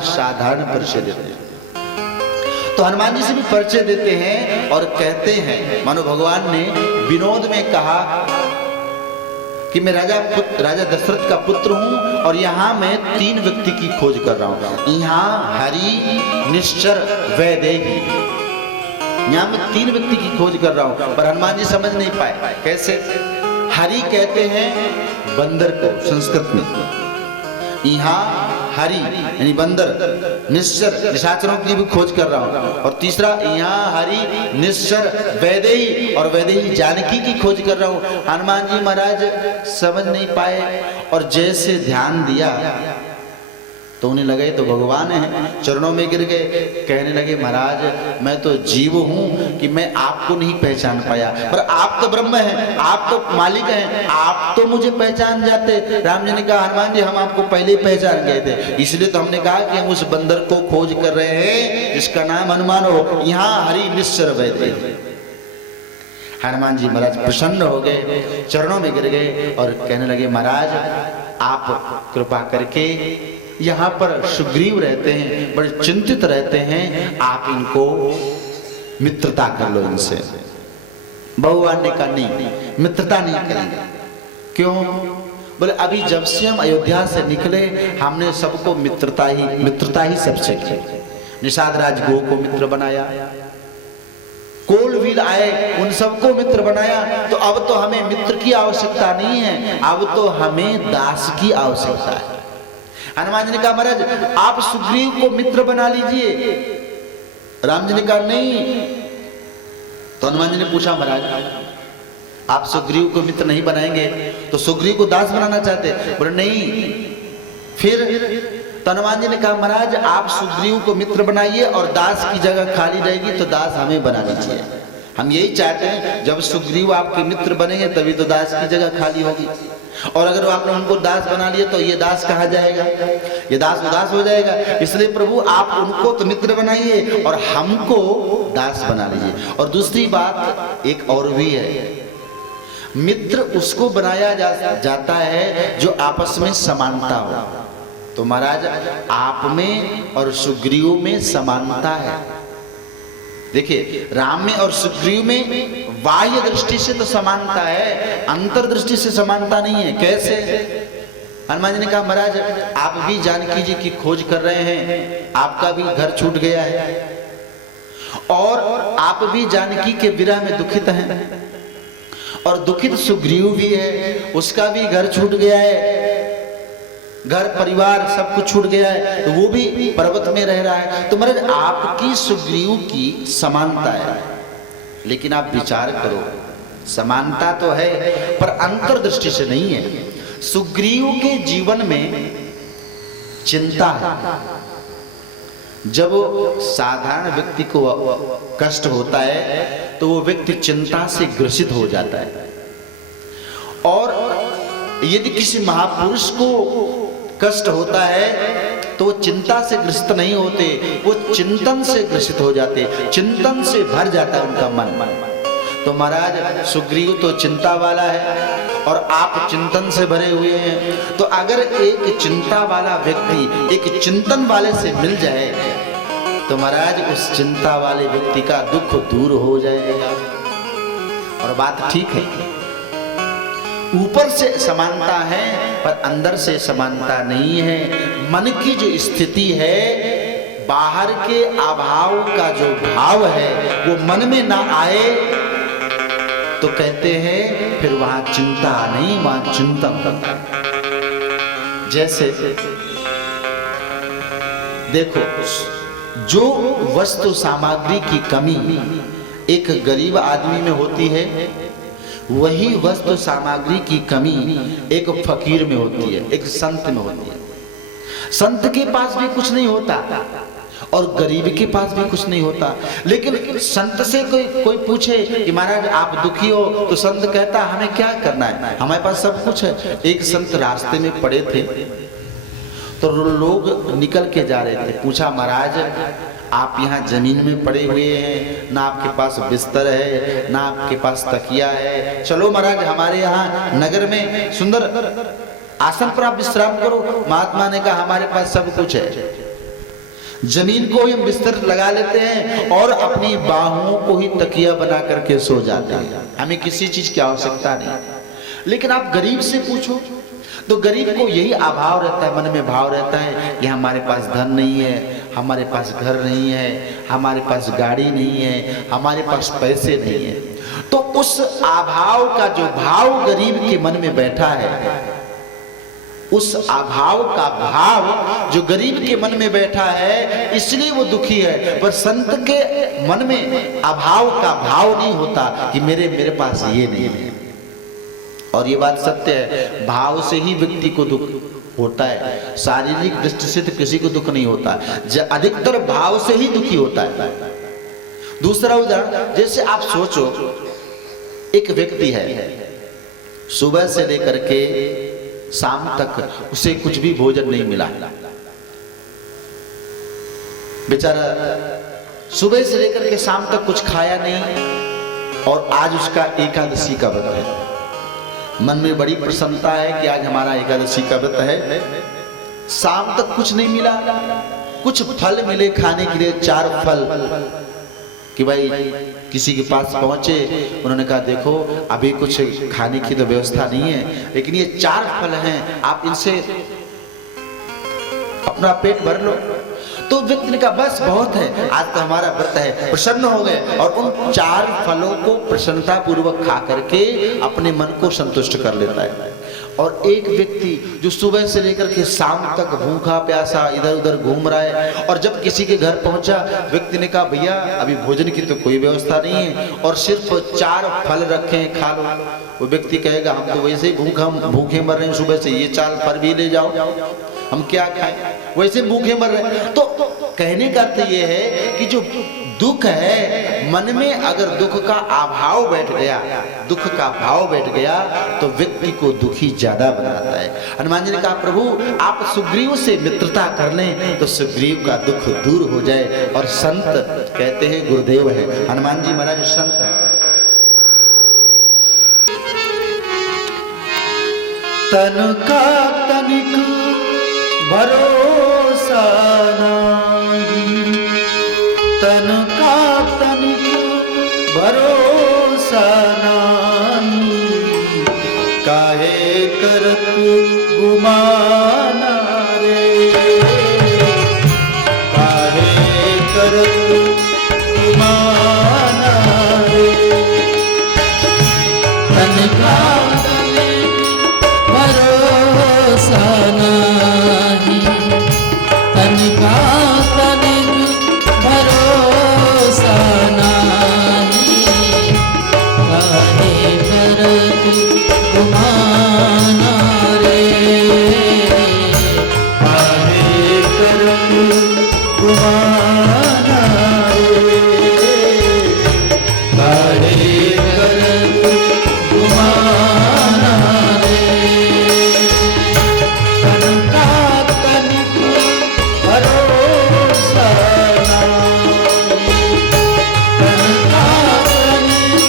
महाराज साधारण परिचय देते हैं। तो हनुमान जी से भी परिचय देते हैं और कहते हैं, मानो भगवान ने विनोद में कहा कि मैं राजा दशरथ का पुत्र हूं और यहाँ मैं 3 व्यक्ति की खोज कर रहा हूं। यहाँ हरि, निश्चर, वैदेही, यहाँ मैं 3 व्यक्ति की खोज कर रहा हूं। पर हनुमान जी समझ नहीं पाए कैसे। हरि कहते हैं बंदर को संस्कृत में, यहाँ हरि यानी बंदर, निश्चर निशाचरों की भी खोज कर रहा हूं। और तीसरा यहाँ हरि, निश्चर, वैदेही और वैदेही जानकी की खोज कर रहा हूं। हनुमान जी महाराज समझ नहीं पाए और जैसे ध्यान दिया तो उन्हें लगे तो भगवान है, चरणों में गिर गए। कहने लगे महाराज मैं तो जीव हूं कि मैं आपको नहीं पहचान पाया, पर आप तो ब्रह्म हैं, आप तो मालिक हैं, आप तो मुझे पहचान जाते। राम जी ने कहा हनुमान जी हम आपको पहले ही पहचान गए थे, इसलिए तो हमने कहा कि हम उस बंदर को खोज कर रहे हैं जिसका नाम हनुमान हो। यहाँ हरि, निश्चर, वैदेही। हनुमान जी महाराज प्रसन्न हो गए, चरणों में गिर गए और कहने लगे महाराज आप कृपा करके, यहाँ पर सुग्रीव रहते हैं, बड़े चिंतित रहते हैं, आप इनको मित्रता कर लो इनसे। भगवान ने कहा नहीं, मित्रता नहीं करेंगे। क्यों? बोले अभी जब से हम अयोध्या से निकले हमने सबको मित्रता ही सबसे की। निषाद राज गो को मित्र बनाया, कोलवील आए उन सबको मित्र बनाया। तो अब तो हमें मित्र की आवश्यकता नहीं है, अब तो हमें दास की आवश्यकता है। हनुमान जी ने कहा महाराज आप सुग्रीव को मित्र बना लीजिए। राम जी ने कहा नहीं। तो हनुमान जी ने पूछा महाराज आप सुग्रीव को मित्र नहीं बनाएंगे तो सुग्रीव को दास बनाना चाहते? बोले नहीं। फिर तो हनुमान जी ने कहा महाराज आप सुग्रीव को मित्र बनाइए और दास की जगह खाली रहेगी तो दास हमें बना लीजिए। हम यही चाहते हैं जब सुग्रीव आपके मित्र बनेंगे तभी तो दास की जगह खाली होगी, और अगर आपने उनको दास बना लिया तो ये दास कहा जाएगा, ये दास उदास हो जाएगा। इसलिए प्रभु आप उनको तो मित्र बनाइए और हमको दास बना लीजिए। और दूसरी बात एक और भी है, मित्र उसको बनाया जाता है जो आपस में समानता हो। तो महाराज आप में और सुग्रीव में समानता है। देखिए राम में और सुग्रीव में बाह्य दृष्टि से तो समानता है, अंतर्दृष्टि से समानता नहीं है। कैसे? हनुमान जी ने कहा महाराज आप भी जानकी जी की खोज कर रहे हैं, आपका भी घर छूट गया है और आप भी जानकी के विरह में दुखित हैं, और दुखित सुग्रीव भी है, उसका भी घर छूट गया है, घर परिवार सब कुछ छूट गया है, तो वो भी पर्वत में रह रहा है। तो महाराज आपकी सुग्रीव की समानता है, लेकिन आप विचार करो समानता तो है पर अंतर्दृष्टि से नहीं है। सुग्रीव के जीवन में चिंता है। जब साधारण व्यक्ति को कष्ट होता है तो वो व्यक्ति चिंता से ग्रसित हो जाता है, और यदि किसी महापुरुष को कष्ट होता है तो वो चिंता से ग्रसित नहीं होते, वो चिंतन से ग्रसित हो जाते, चिंतन से भर जाता है उनका मन। तो महाराज सुग्रीव तो चिंता वाला है और आप चिंतन से भरे हुए हैं। तो अगर एक चिंता वाला व्यक्ति एक चिंतन वाले से मिल जाए तो महाराज उस चिंता वाले व्यक्ति का दुख दूर हो जाएगा। और बात ठीक है, ऊपर से समानता है पर अंदर से समानता नहीं है। मन की जो स्थिति है, बाहर के अभाव का जो भाव है वो मन में ना आए तो कहते हैं फिर वहां चिंता नहीं, वहां चिंतन। जैसे देखो जो वस्तु सामग्री की कमी एक गरीब आदमी में होती है, वही वस्तु सामग्री की कमी एक फकीर में होती है, एक संत में होती है। संत के पास भी कुछ नहीं होता और गरीब के पास भी कुछ नहीं होता, लेकिन संत से कोई पूछे कि महाराज आप दुखी हो, तो संत कहता हमें क्या करना है, हमारे पास सब कुछ है। एक संत रास्ते में पड़े थे तो लोग निकल के जा रहे थे, पूछा महाराज आप यहाँ जमीन में पड़े हुए हैं, ना आपके पास बिस्तर है, ना आपके पास तकिया है, चलो महाराज हमारे यहाँ नगर में सुंदर आसन पर आप विश्राम करो। महात्मा ने कहा हमारे पास सब कुछ है। जमीन को ही हम बिस्तर लगा लेते हैं और अपनी बाहों को ही तकिया बना करके सो जाते हैं। हमें किसी चीज की आवश्यकता नहीं। लेकिन आप गरीब से पूछो तो गरीब को यही अभाव रहता है, मन में भाव रहता है कि हमारे पास धन नहीं है, हमारे पास घर नहीं है, हमारे पास गाड़ी नहीं है, हमारे पास पैसे नहीं है। तो उस अभाव का जो भाव गरीब के मन में बैठा है, उस अभाव का भाव जो गरीब के मन में बैठा है, इसलिए वो दुखी है। पर संत के मन में अभाव का भाव नहीं होता कि मेरे पास ये नहीं है। और ये बात सत्य है, भाव से ही व्यक्ति को दुख होता है। शारीरिक दृष्टि से तो किसी को दुख नहीं होता, अधिकतर भाव से ही दुखी होता है। दूसरा उदाहरण, जैसे आप सोचो एक व्यक्ति है, सुबह से लेकर के शाम तक उसे कुछ भी भोजन नहीं मिला, बेचारा सुबह से लेकर के शाम तक कुछ खाया नहीं, और आज उसका एकादशी का व्रत है। मन में बड़ी प्रसन्नता है कि आज हमारा एकादशी का व्रत है। शाम तक कुछ नहीं मिला, कुछ फल मिले खाने के लिए, 4 फल कि भाई किसी के पास पहुंचे, उन्होंने कहा देखो अभी कुछ खाने की तो व्यवस्था नहीं है, लेकिन ये 4 फल हैं, आप इनसे अपना पेट भर लो। तो व्यक्ति ने कहा बस बहुत है, आज तो हमारा व्रत है, प्रसन्न हो गए और उन 4 फलों को प्रसन्नता पूर्वक खा करके अपने मन को संतुष्ट कर लेता है। और एक व्यक्ति जो सुबह से लेकर के शाम तक भूखा प्यासा इधर उधर घूम रहा है, और जब किसी के घर पहुंचा, व्यक्ति ने कहा भैया अभी भोजन की तो कोई व्यवस्था नहीं है और सिर्फ 4 फल रखे हैं, खा लो। वो व्यक्ति कहेगा हम तो वैसे ही भूखे मर रहे हैं, सुबह से ये 4 फल भी ले जाओ, हम क्या खाएं, वैसे भूखे मर रहे हैं। तो कहने का अर्थ ये है कि जो दुख है मन में, अगर दुख का अभाव बैठ गया, दुख का भाव बैठ गया, तो व्यक्ति को दुखी ज्यादा बनाता है। हनुमान जी ने कहा प्रभु आप सुग्रीव से मित्रता कर लें तो सुग्रीव का दुख दूर हो जाए। और संत कहते हैं गुरुदेव है, हनुमान जी महाराज संत है। तन का तनिक भरोसा नहीं, तन का तनिक भरोसा नहीं, काहे करत गुमाना रे, काहे करत गुमाना रे। तन का तनिक भरोसा नहीं, तन का तनिक भरोसा नहीं, काहे करत गुमाना रे, काहे करत गुमाना रे, काहे करत गुमाना रे। तन का तनिक भरोसा नहीं, तन का तनिक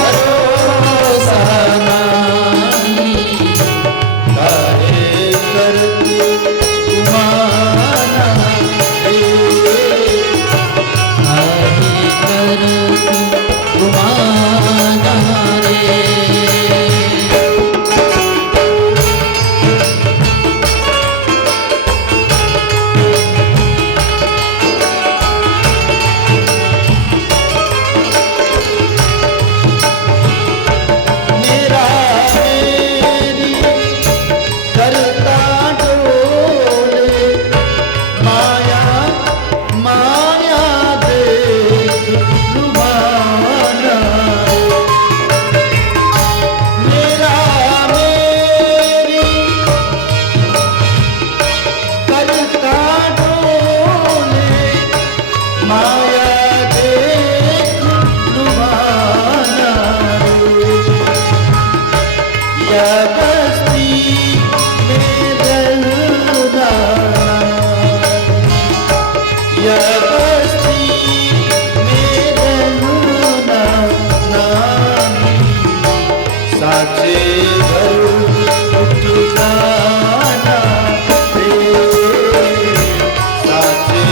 भरोसा नहीं, काहे करत गुमाना रे, काहे करत गुमाना रे। मेरा मेरी करता डोले, माया माया देख लुभाना। मेरा मेरी करता डोले, माया देख लुभाना रे। या बस्ती में रहना, या बस्ती में रहना नानी, साचे घर उठ जाना रे, साचे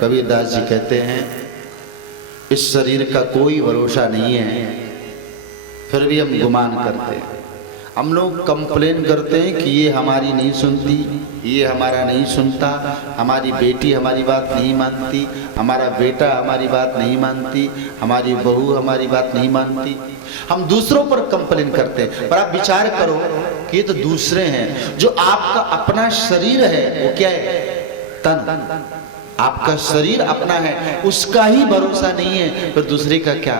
कबीरदास जी कहते हैं इस शरीर का कोई भरोसा नहीं है, फिर भी हम गुमान करते हैं। हम लोग कंप्लेन करते हैं कि ये हमारी नहीं सुनती, ये हमारा नहीं सुनता, हमारी बेटी हमारी बात नहीं मानती, हमारा बेटा हमारी बात नहीं मानती, हमारी बहू हमारी बात नहीं मानती। हम दूसरों पर कंप्लेन करते हैं, पर आप विचार करो कि ये तो दूसरे हैं। जो आपका अपना शरीर है वो क्या है? तन। आपका शरीर अपना है, उसका ही भरोसा नहीं है, फिर दूसरे का क्या?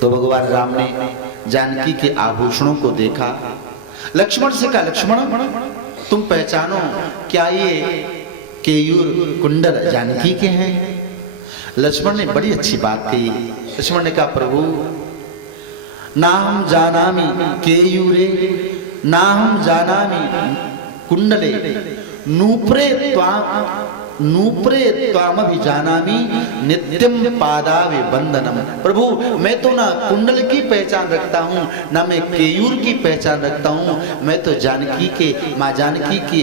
तो भगवान राम ने जानकी के आभूषणों को देखा, लक्ष्मण से कहा, लक्ष्मण तुम पहचानो क्या ये केयूर कुंडल जानकी के हैं? लक्ष्मण ने बड़ी अच्छी बात कही। लक्ष्मण ने कहा, प्रभु ना हम जानामि केयूरे ना हम जानामि कुंडले नूपुरे त्वाम नूपुरे त्वामभिजानामि नित्यम पादावे बंदनम। प्रभु मैं तो ना कुंडल की पहचान रखता हूँ, ना मैं केयूर की पहचान रखता हूँ, मैं तो जानकी के, माँ जानकी के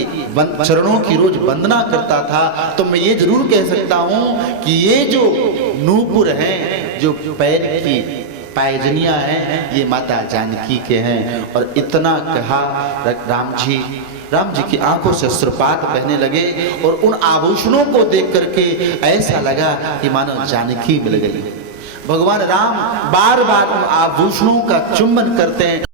चरणों की रोज वंदना करता था। तो मैं ये जरूर कह सकता हूँ कि ये जो नूपुर हैं, जो पैर की पायजनियां हैं, ये माता जानकी के हैं। और इतना कहा राम जी की आंखों से अश्रुपात बहने लगे और उन आभूषणों को देख करके ऐसा लगा कि मानो जानकी मिल गई। भगवान राम बार बार उन आभूषणों का चुंबन करते हैं।